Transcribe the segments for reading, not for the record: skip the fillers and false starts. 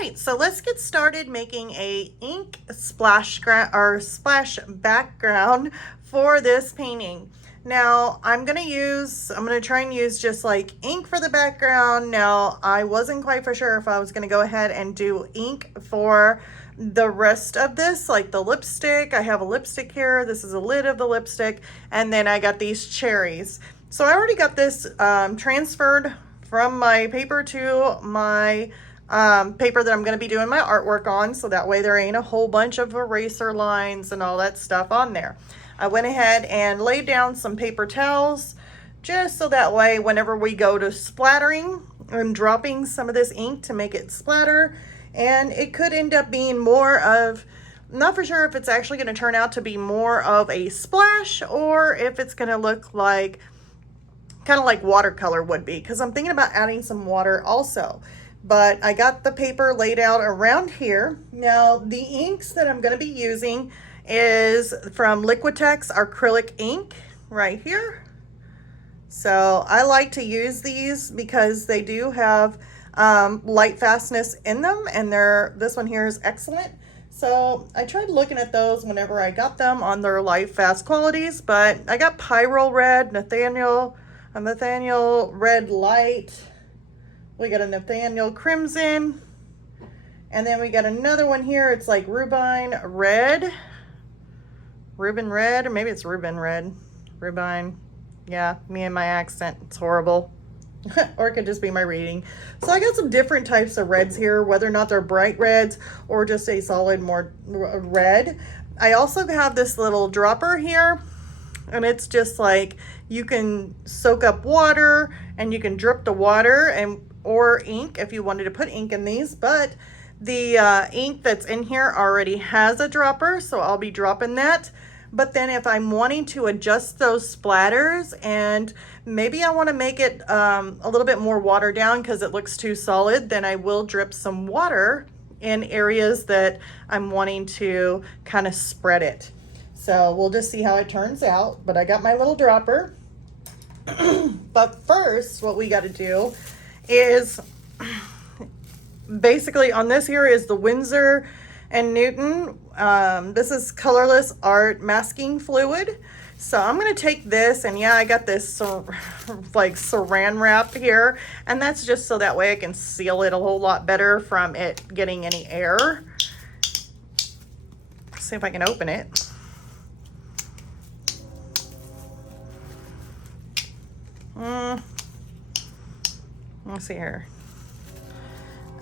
right, so let's get started making a ink splash background for this painting. Now I'm gonna try and use just like ink for the background. Now I wasn't quite for sure if I was gonna go ahead and do ink for the rest of this, like the lipstick. I have a lipstick here. This is a lid of the lipstick, and then I got these cherries. So I already got this transferred from my paper to my paper that I'm going to be doing my artwork on, so that way there ain't a whole bunch of eraser lines and all that stuff on there. I went ahead and laid down some paper towels just so that way whenever we go to splattering, I'm dropping some of this ink to make it splatter, and it could end up being more of, not for sure if it's actually going to turn out to be more of a splash or if it's going to look like kind of like watercolor would be, because I'm thinking about adding some water also. But I got the paper laid out around here. Now the inks that I'm going to be using is from Liquitex Acrylic Ink right here. So I like to use these because they do have light fastness in them, and this one here is excellent. So I tried looking at those whenever I got them on their light fast qualities, but I got Pyro Red, Nathaniel Red Light. We got a Nathaniel Crimson, and then we got another one here. It's like Rubine Red, or maybe it's Rubin Red. Rubine. Yeah, me and my accent, it's horrible. Or it could just be my reading. So I got some different types of reds here, whether or not they're bright reds or just a solid more red. I also have this little dropper here, and it's just like you can soak up water and you can drip the water or ink if you wanted to put ink in these, but the ink that's in here already has a dropper, so I'll be dropping that. But then if I'm wanting to adjust those splatters and maybe I want to make it a little bit more watered down because it looks too solid, then I will drip some water in areas that I'm wanting to kind of spread it. So we'll just see how it turns out. But I got my little dropper. But first, what we got to do is basically on this here is the Winsor and Newton. This is colorless art masking fluid. So I'm going to take this, and yeah, I got this like saran wrap here, and that's just so that way I can seal it a whole lot better from it getting any air. See if I can open it. Let's see here.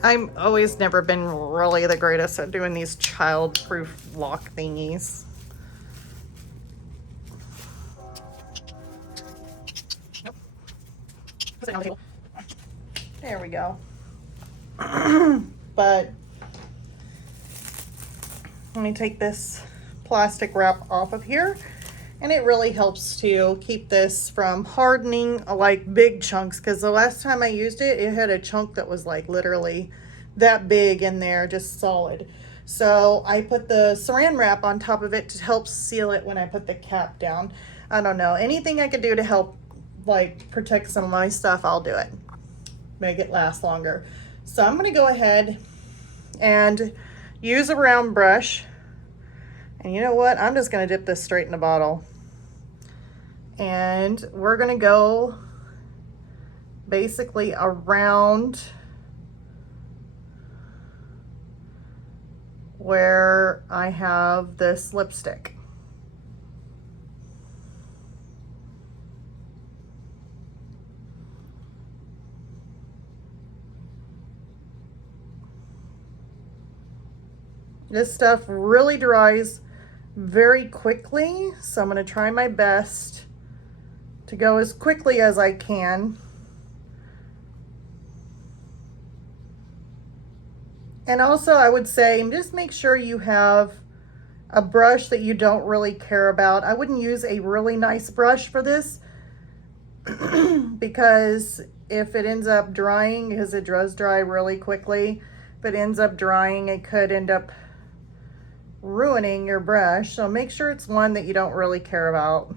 I'm always never been really the greatest at doing these child-proof lock thingies. Nope. Put it on the table. There we go. But let me take this plastic wrap off of here. And it really helps to keep this from hardening like big chunks, because the last time I used it, it had a chunk that was like literally that big in there, just solid. So I put the saran wrap on top of it to help seal it when I put the cap down. I don't know, anything I could do to help like protect some of my stuff, I'll do it. Make it last longer. So I'm gonna go ahead and use a round brush. And you know what? I'm just gonna dip this straight in the bottle. And we're gonna go basically around where I have this lipstick. This stuff really dries very quickly, so I'm going to try my best to go as quickly as I can. And also I would say just make sure you have a brush that you don't really care about. I wouldn't use a really nice brush for this because if it ends up drying, because it does dry really quickly, if it ends up drying, it could end up ruining your brush. So make sure it's one that you don't really care about.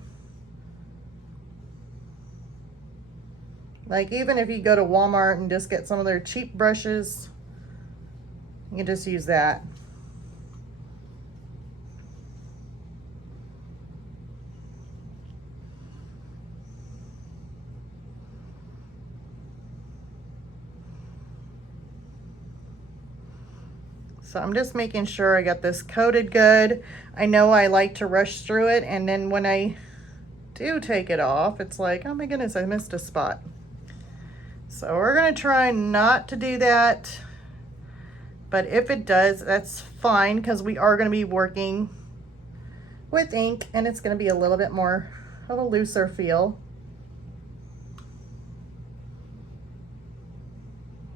Like even if you go to Walmart and just get some of their cheap brushes, You can just use that. So I'm just making sure I got this coated good. I know I like to rush through it, and then when I do take it off, it's like, oh my goodness, I missed a spot. So we're gonna try not to do that, but if it does, that's fine, because we are gonna be working with ink and it's gonna be a little bit more of a looser feel.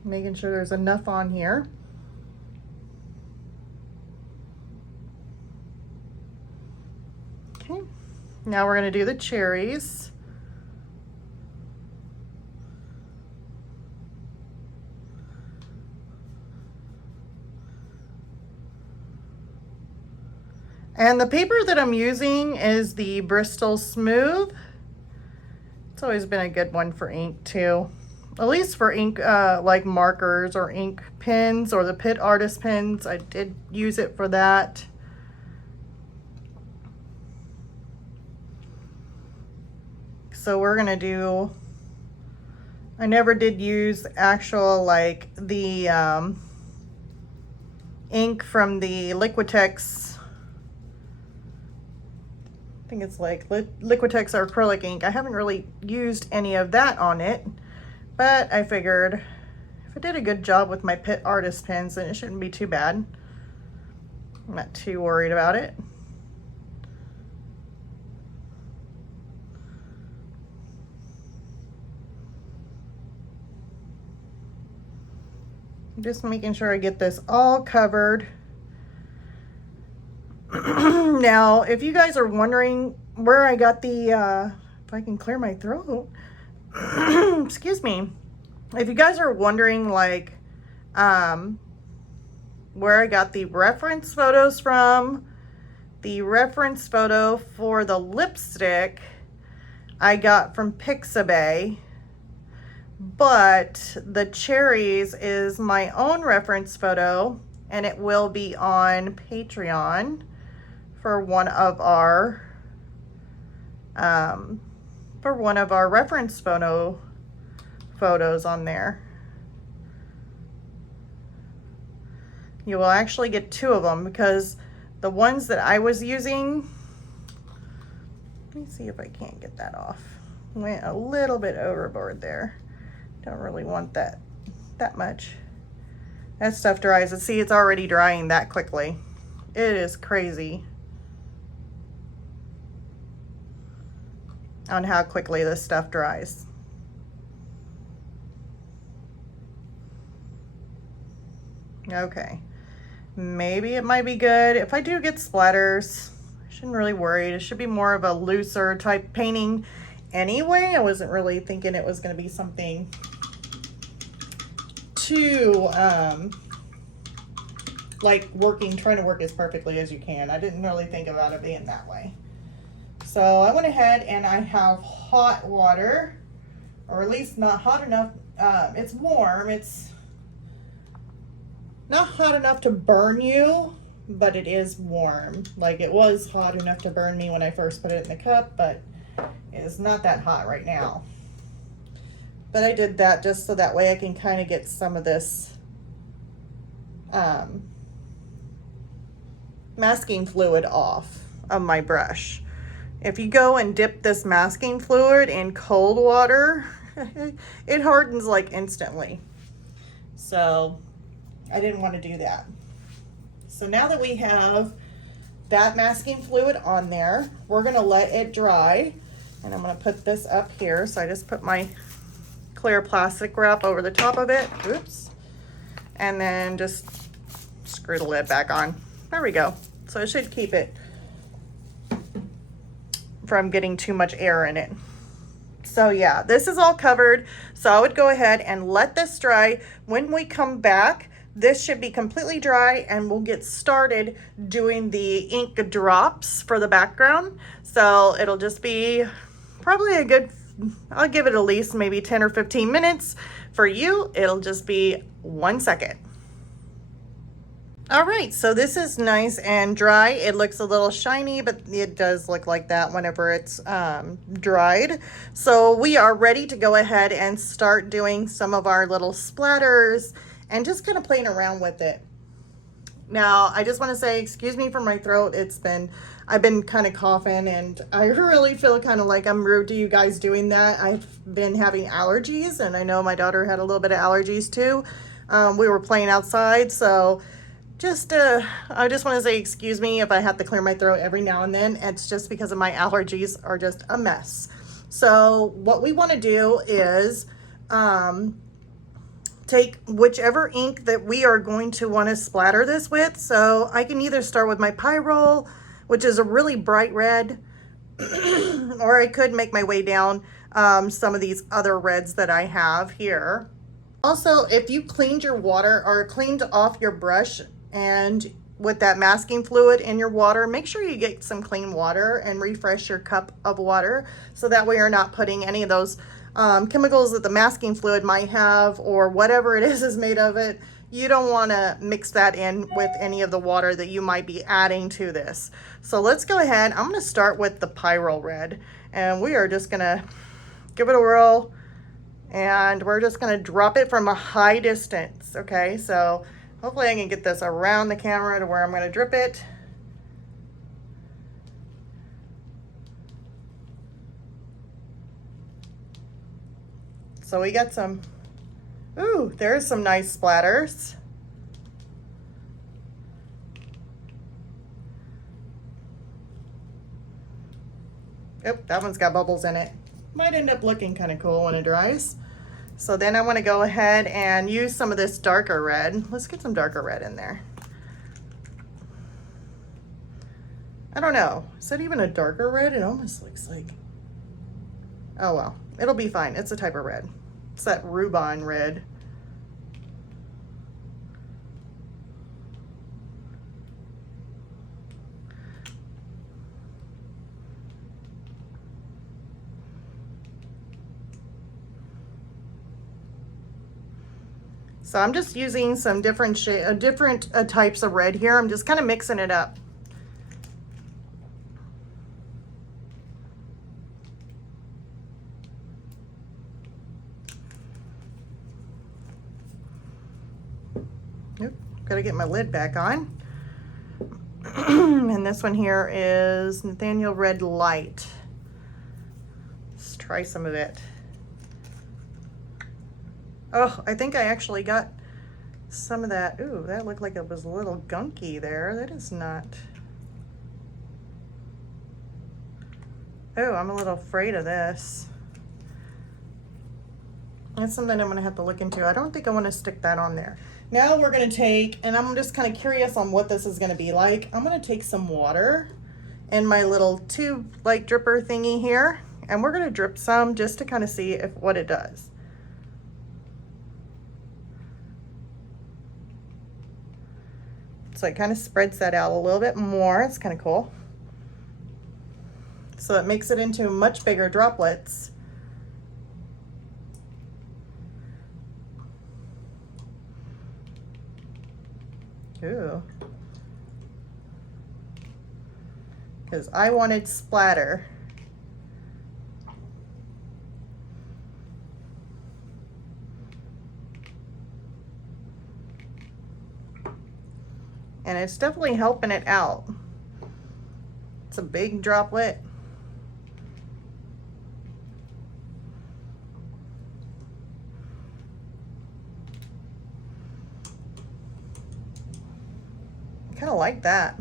Making sure there's enough on here. Okay, now we're gonna do the cherries. And the paper that I'm using is the Bristol Smooth. It's always been a good one for ink too. At least for ink like markers or ink pens or the Pitt artist pens. I did use it for that. So we're gonna do, I never did use actual like the ink from the Liquitex, I think it's like Liquitex Acrylic Ink. I haven't really used any of that on it, but I figured if I did a good job with my Pitt artist pens, then it shouldn't be too bad. I'm not too worried about it. Just making sure I get this all covered. Now, if you guys are wondering where I got the, if I can clear my throat, excuse me. If you guys are wondering like where I got the reference photos from, the reference photo for the lipstick I got from Pixabay. But the cherries is my own reference photo, and it will be on Patreon for one of our reference photos on there. You will actually get two of them, because the ones that I was using, let me see if I can't get that off. Went a little bit overboard there. Don't really want that much. That stuff dries, and see, it's already drying that quickly. It is crazy on how quickly this stuff dries. Okay, maybe it might be good. If I do get splatters, I shouldn't really worry. It should be more of a looser type painting anyway. I wasn't really thinking it was going to be something too like trying to work as perfectly as you can. I didn't really think about it being that way. So I went ahead and I have hot water, or at least not hot enough. It's warm. It's not hot enough to burn you, but it is warm. Like, it was hot enough to burn me when I first put it in the cup, but it's not that hot right now. But I did that just so that way I can kind of get some of this masking fluid off of my brush. If you go and dip this masking fluid in cold water, it hardens like instantly. So I didn't want to do that. So now that we have that masking fluid on there, we're going to let it dry. And I'm going to put this up here. So I just put my clear plastic wrap over the top of it. Oops. And then just screw the lid back on. There we go. So it should keep it from getting too much air in it. So yeah, this is all covered. So I would go ahead and let this dry. When we come back, this should be completely dry, and we'll get started doing the ink drops for the background. So it'll just be probably a good, I'll give it at least maybe 10 or 15 minutes. For you, it'll just be 1 second. All right, so this is nice and dry. It looks a little shiny, but it does look like that whenever it's dried. So we are ready to go ahead and start doing some of our little splatters and just kind of playing around with it. Now, I just want to say, excuse me for my throat. I've been kind of coughing, and I really feel kind of like I'm rude to you guys doing that. I've been having allergies, and I know my daughter had a little bit of allergies too. We were playing outside, so I just want to say excuse me if I have to clear my throat every now and then. It's just because of my allergies are just a mess. So what we want to do is take whichever ink that we are going to want to splatter this with. So I can either start with my Pyrrole, which is a really bright red, or I could make my way down some of these other reds that I have here. Also, if you cleaned your water or cleaned off your brush and with that masking fluid in your water, make sure you get some clean water and refresh your cup of water, so that way you're not putting any of those chemicals that the masking fluid might have, or whatever it is made of it. You don't want to mix that in with any of the water that you might be adding to this. So let's go ahead. I'm going to start with the Pyrrole red, and we are just going to give it a whirl, and we're just going to drop it from a high distance. Okay, so hopefully I can get this around the camera to where I'm going to drip it. So we got some, ooh, there's some nice splatters. Oh, that one's got bubbles in it. Might end up looking kind of cool when it dries. So then I want to go ahead and use some of this darker red. Let's get some darker red in there. I don't know, is that even a darker red? It almost looks like, oh well, it'll be fine. It's a type of red. It's that Rubine red. So I'm just using some different types of red here. I'm just kind of mixing it up. Oop, gotta get my lid back on. And this one here is Nathaniel Red Light. Let's try some of it. Oh, I think I actually got some of that. Ooh, that looked like it was a little gunky there. That is not. Oh, I'm a little afraid of this. That's something I'm gonna have to look into. I don't think I wanna stick that on there. Now we're gonna take, and I'm just kind of curious on what this is gonna be like. I'm gonna take some water in my little tube like dripper thingy here, and we're gonna drip some just to kind of see what it does. So it kind of spreads that out a little bit more. It's kind of cool. So it makes it into much bigger droplets. Ooh. Because I wanted splatter. And it's definitely helping it out. It's a big droplet. I kind of like that.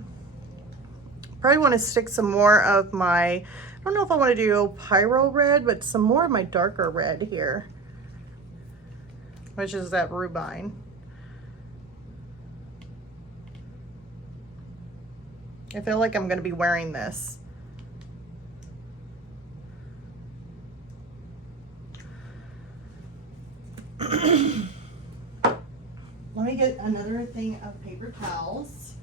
Probably want to stick some more of my, I don't know if I want to do Pyrrole red, but some more of my darker red here, which is that Rubine. I feel like I'm going to be wearing this. Let me get another thing of paper towels.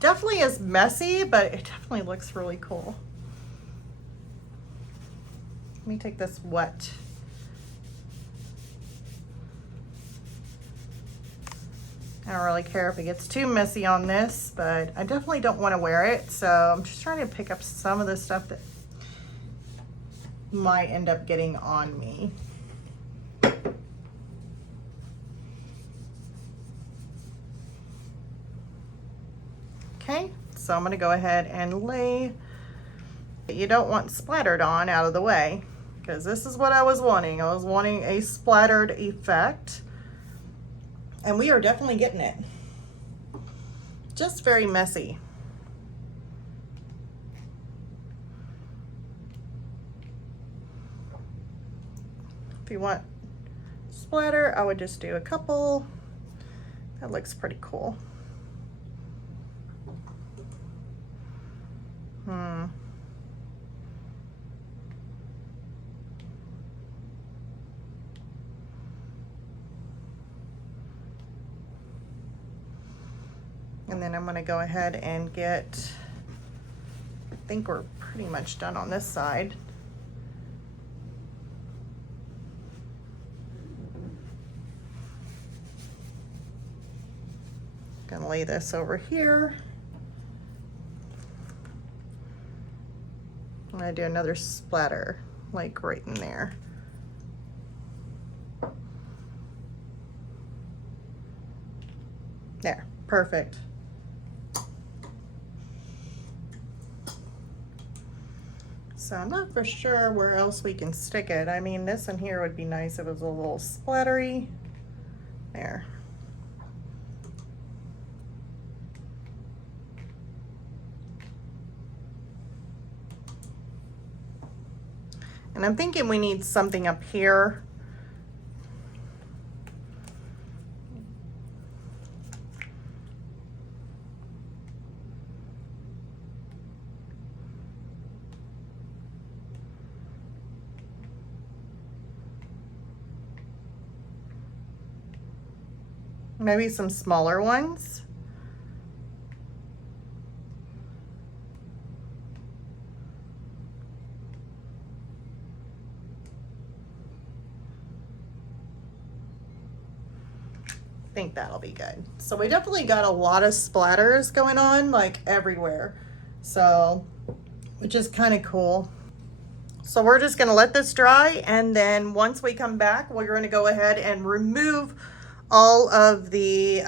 Definitely is messy, but it definitely looks really cool. Let me take this wet. I don't really care if it gets too messy on this, but I definitely don't want to wear it. So I'm just trying to pick up some of the stuff that might end up getting on me. Okay, so I'm going to go ahead and lay, you don't want splattered on, out of the way, because this is what I was wanting. I was wanting a splattered effect, and we are definitely getting it. Just very messy. If you want splatter, I would just do a couple. That looks pretty cool. And then I'm going to go ahead and get, I think we're pretty much done on this side. Gonna lay this over here. I'm gonna do another splatter, like right in there. There, perfect. So I'm not for sure where else we can stick it. I mean, this in here would be nice if it was a little splattery. There. And I'm thinking we need something up here. Maybe some smaller ones. I think that'll be good. So we definitely got a lot of splatters going on, like everywhere. So, which is kind of cool. So we're just gonna let this dry, and then once we come back, we're gonna go ahead and remove all of the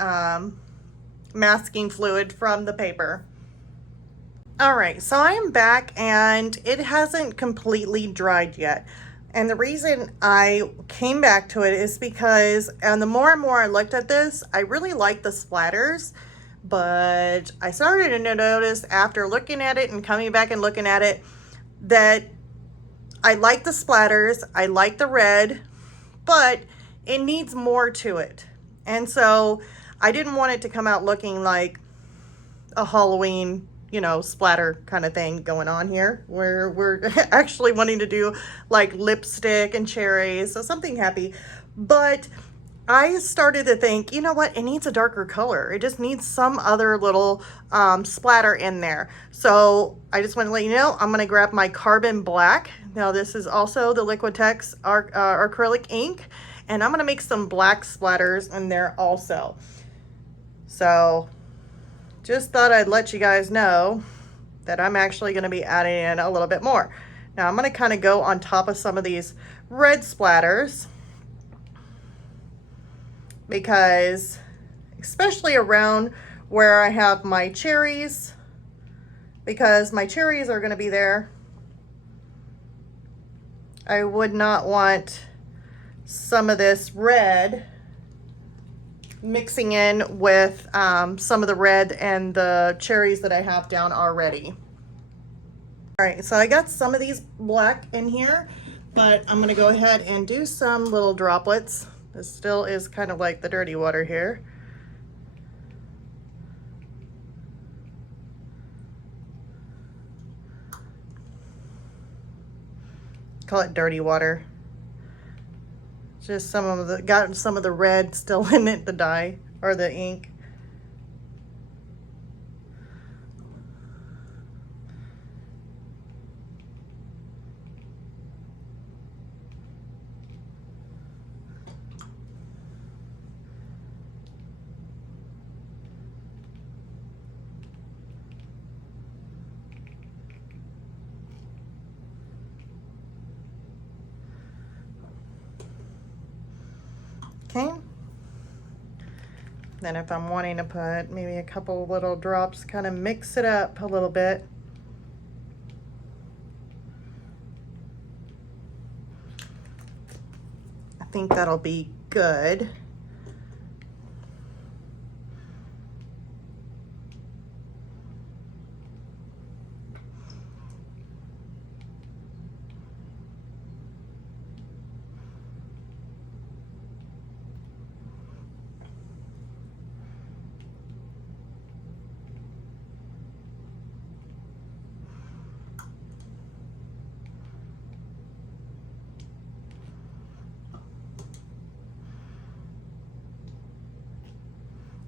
masking fluid from the paper. All right, so I am back and it hasn't completely dried yet. And the reason I came back to it is because, and the more and more I looked at this, I really like the splatters, but I started to notice after looking at it and coming back and looking at it that I like the splatters, I like the red, but it needs more to it. And so I didn't want it to come out looking like a Halloween, you know, splatter kind of thing going on here, where we're actually wanting to do like lipstick and cherries, so something happy. But I started to think, you know what, it needs a darker color. It just needs some other little splatter in there. So I just want to let you know, I'm going to grab my carbon black. Now this is also the Liquitex acrylic ink, and I'm going to make some black splatters in there also. So just thought I'd let you guys know that I'm actually going to be adding in a little bit more. Now I'm going to kind of go on top of some of these red splatters, because especially around where I have my cherries, because my cherries are going to be there, I would not want some of this red mixing in with some of the red and the cherries that I have down already. All right, so I got some of these black in here, but I'm gonna go ahead and do some little droplets. This still is kind of like the dirty water here. Call it dirty water. Just some of the, got some of the red still in it, the dye or the ink. Okay. Then if I'm wanting to put maybe a couple little drops, kind of mix it up a little bit. I think that'll be good.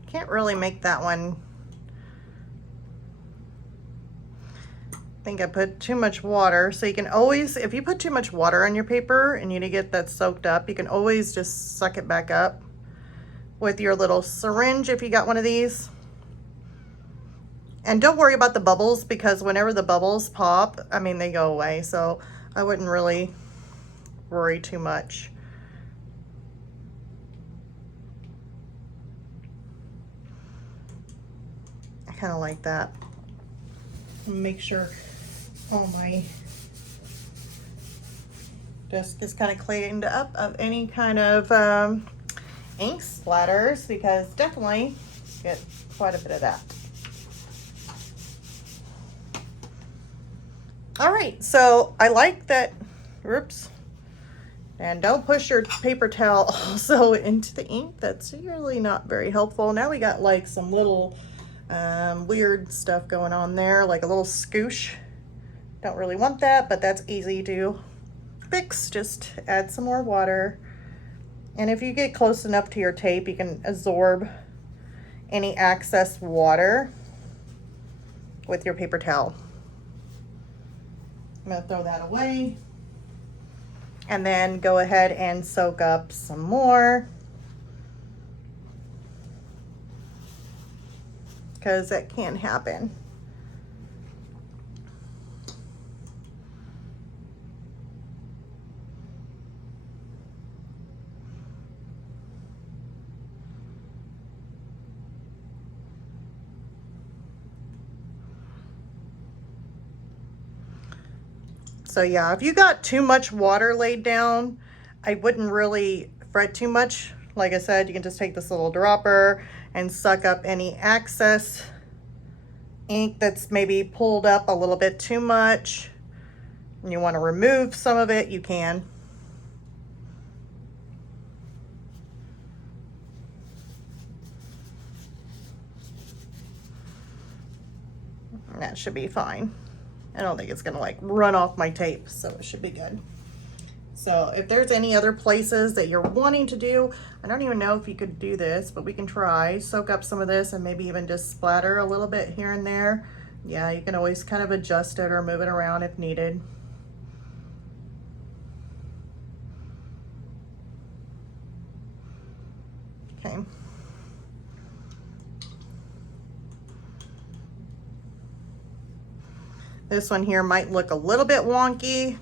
Can't really make that one. I think I put too much water. So you can always, if you put too much water on your paper and you need to get that soaked up, you can always just suck it back up with your little syringe if you got one of these. And don't worry about the bubbles, because whenever the bubbles pop, I mean, they go away. So I wouldn't really worry too much. I kind of like that. Make sure all my desk is kind of cleaned up of any kind of ink splatters, because definitely get quite a bit of that. All right, so I like that. Oops. And don't push your paper towel also into the ink. That's really not very helpful. Now we got like some little weird stuff going on there, like a little scoosh. Don't really want that, but that's easy to fix. Just add some more water. And if you get close enough to your tape, you can absorb any excess water with your paper towel. I'm gonna throw that away. And then go ahead and soak up some more, because that can happen. So yeah, if you got too much water laid down, I wouldn't really fret too much. Like I said, you can just take this little dropper and suck up any excess ink that's maybe pulled up a little bit too much. And you want to remove some of it, you can. And that should be fine. I don't think it's gonna like run off my tape, so it should be good. So if there's any other places that you're wanting to do, I don't even know if you could do this, but we can try. Soak up some of this and maybe even just splatter a little bit here and there. Yeah, you can always kind of adjust it or move it around if needed. Okay. This one here might look a little bit wonky.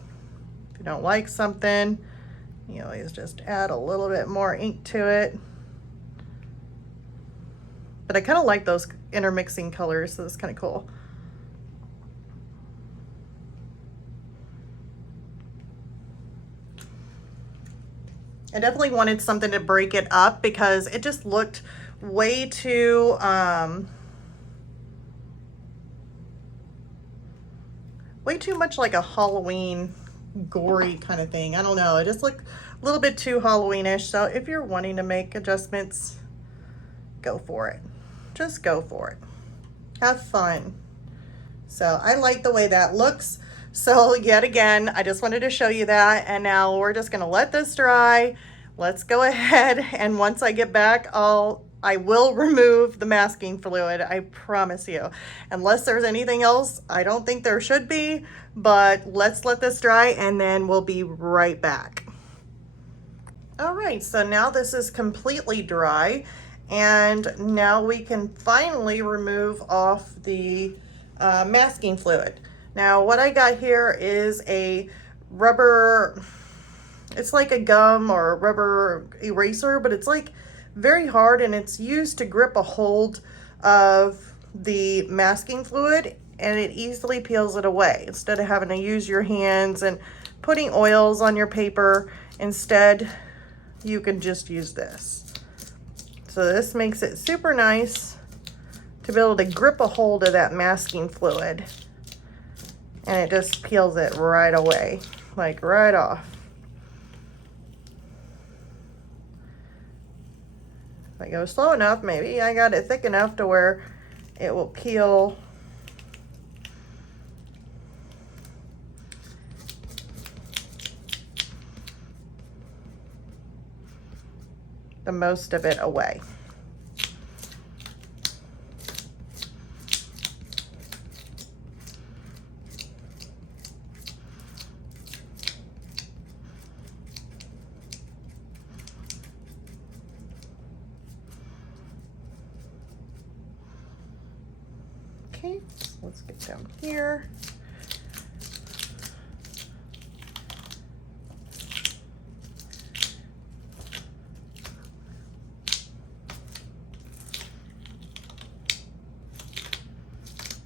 If you don't like something, you always just add a little bit more ink to it. But I kind of like those intermixing colors, so it's kind of cool. I definitely wanted something to break it up because it just looked way too much like a Halloween gory kind of thing. I don't know, it just looked a little bit too Halloweenish. So if you're wanting to make adjustments, go for it. Just go for it. Have fun. So I like the way that looks. So yet again, I just wanted to show you that, and now we're just gonna let this dry. Let's go ahead, and once I get back, I will remove the masking fluid, I promise you. Unless there's anything else, I don't think there should be, but let's let this dry and then we'll be right back. All right, so now this is completely dry, and now we can finally remove off the masking fluid. Now what I got here is a rubber, it's like a gum or a rubber eraser, but it's like very hard, and it's used to grip a hold of the masking fluid, and it easily peels it away instead of having to use your hands and putting oils on your paper. Instead, you can just use this. So this makes it super nice to be able to grip a hold of that masking fluid, and it just peels it right away, like right off. If I go slow enough, maybe I got it thick enough to where it will peel the most of it away. Okay, so let's get down here.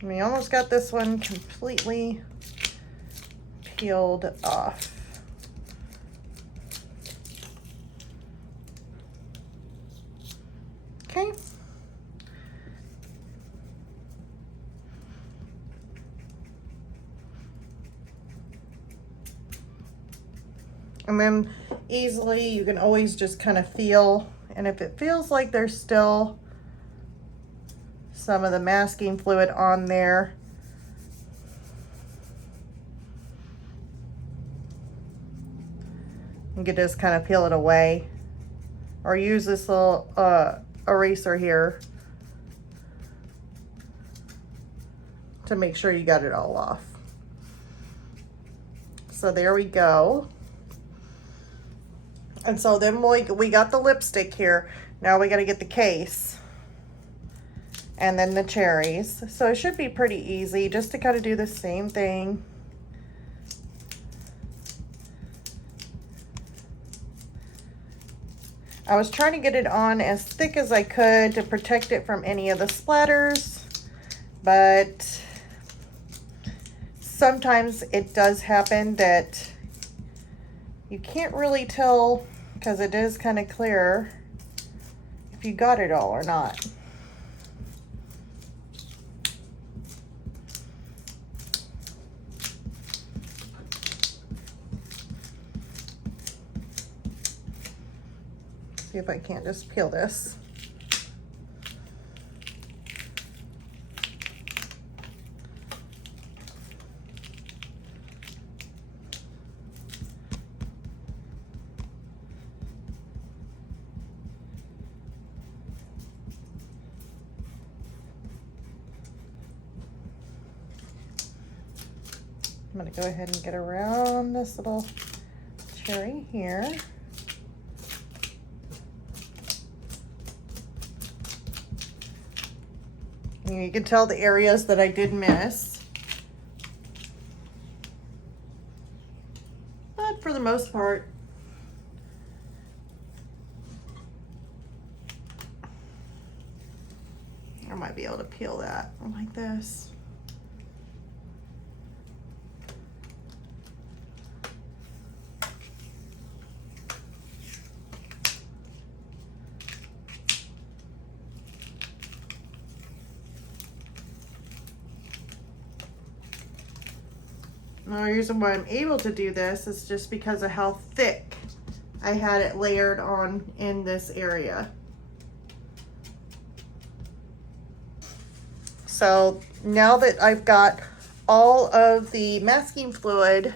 We almost got this one completely peeled off. Okay. And then easily you can always just kind of feel, and if it feels like there's still some of the masking fluid on there, you can just kind of peel it away, or use this little eraser here to make sure you got it all off. So there we go. And so then we got the lipstick here. Now we got to get the case and then the cherries. So it should be pretty easy just to kind of do the same thing. I was trying to get it on as thick as I could to protect it from any of the splatters, but sometimes it does happen that you can't really tell, because it is kind of clear, if you got it all or not. See if I can't just peel this. I'm going to go ahead and get around this little cherry here. And you can tell the areas that I did miss. But for the most part, I might be able to peel that like this. Now, the reason why I'm able to do this is just because of how thick I had it layered on in this area. So now that I've got all of the masking fluid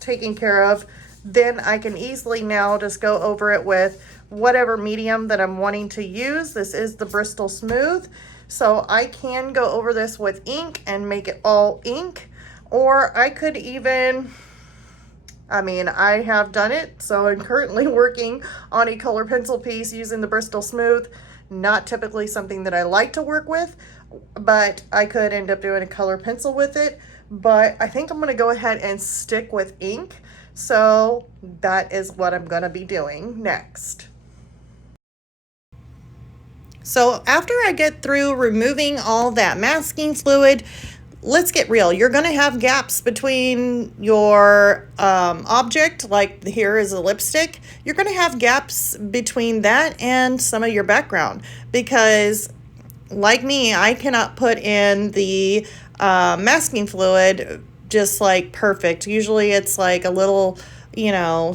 taken care of, then I can easily now just go over it with whatever medium that I'm wanting to use. This is the Bristol Smooth, so I can go over this with ink and make it all ink. Or I could even, I have done it, so I'm currently working on a color pencil piece using the Bristol Smooth. Not typically something that I like to work with, but I could end up doing a color pencil with it. But I think I'm gonna go ahead and stick with ink So that is what I'm going to be doing next. So after I get through removing all that masking fluid, let's get real. You're going to have gaps between your object, like here is a lipstick. You're going to have gaps between that and some of your background because, like me, I cannot put in the masking fluid just like perfect. Usually it's like a little, you know,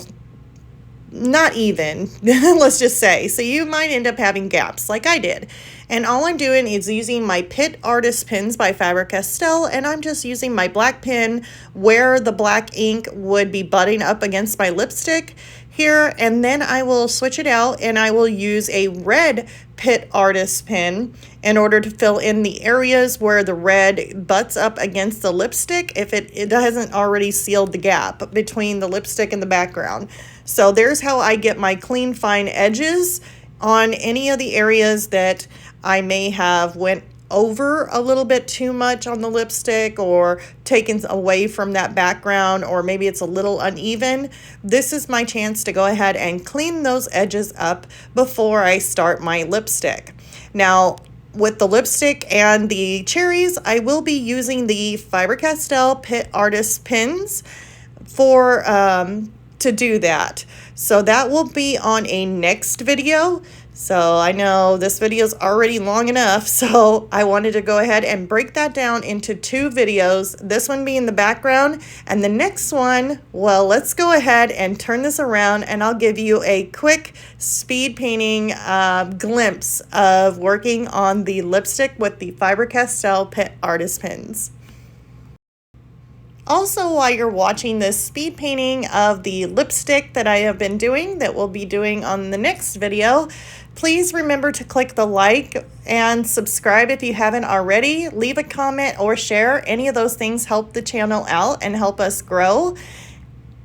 not even, let's just say. So you might end up having gaps like I did. And all I'm doing is using my Pitt Artist Pens by Faber Castell, and I'm just using my black pen where the black ink would be butting up against my lipstick here, and then I will switch it out and I will use a red Pitt Artist Pen in order to fill in the areas where the red butts up against the lipstick if it hasn't already sealed the gap between the lipstick and the background. So there's how I get my clean, fine edges on any of the areas that I may have went over a little bit too much on the lipstick or taken away from that background, or maybe it's a little uneven. This is my chance to go ahead and clean those edges up before I start my lipstick. Now, with the lipstick and the cherries, I will be using the Faber Castell Pitt Artist Pens for to do that. So that will be on a next video. So I know this video is already long enough, so I wanted to go ahead and break that down into 2 videos, this one being the background, and the next one, well, let's go ahead and turn this around and I'll give you a quick speed painting glimpse of working on the lipstick with the Faber Castell Pitt Artist Pens. Also, while you're watching this speed painting of the lipstick that I have been doing, that we'll be doing on the next video, please remember to click the like and subscribe if you haven't already. Leave a comment or share. Any of those things help the channel out and help us grow.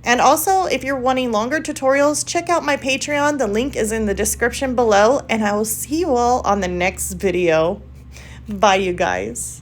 And also, if you're wanting longer tutorials, check out my Patreon. The link is in the description below, and I will see you all on the next video. Bye, you guys.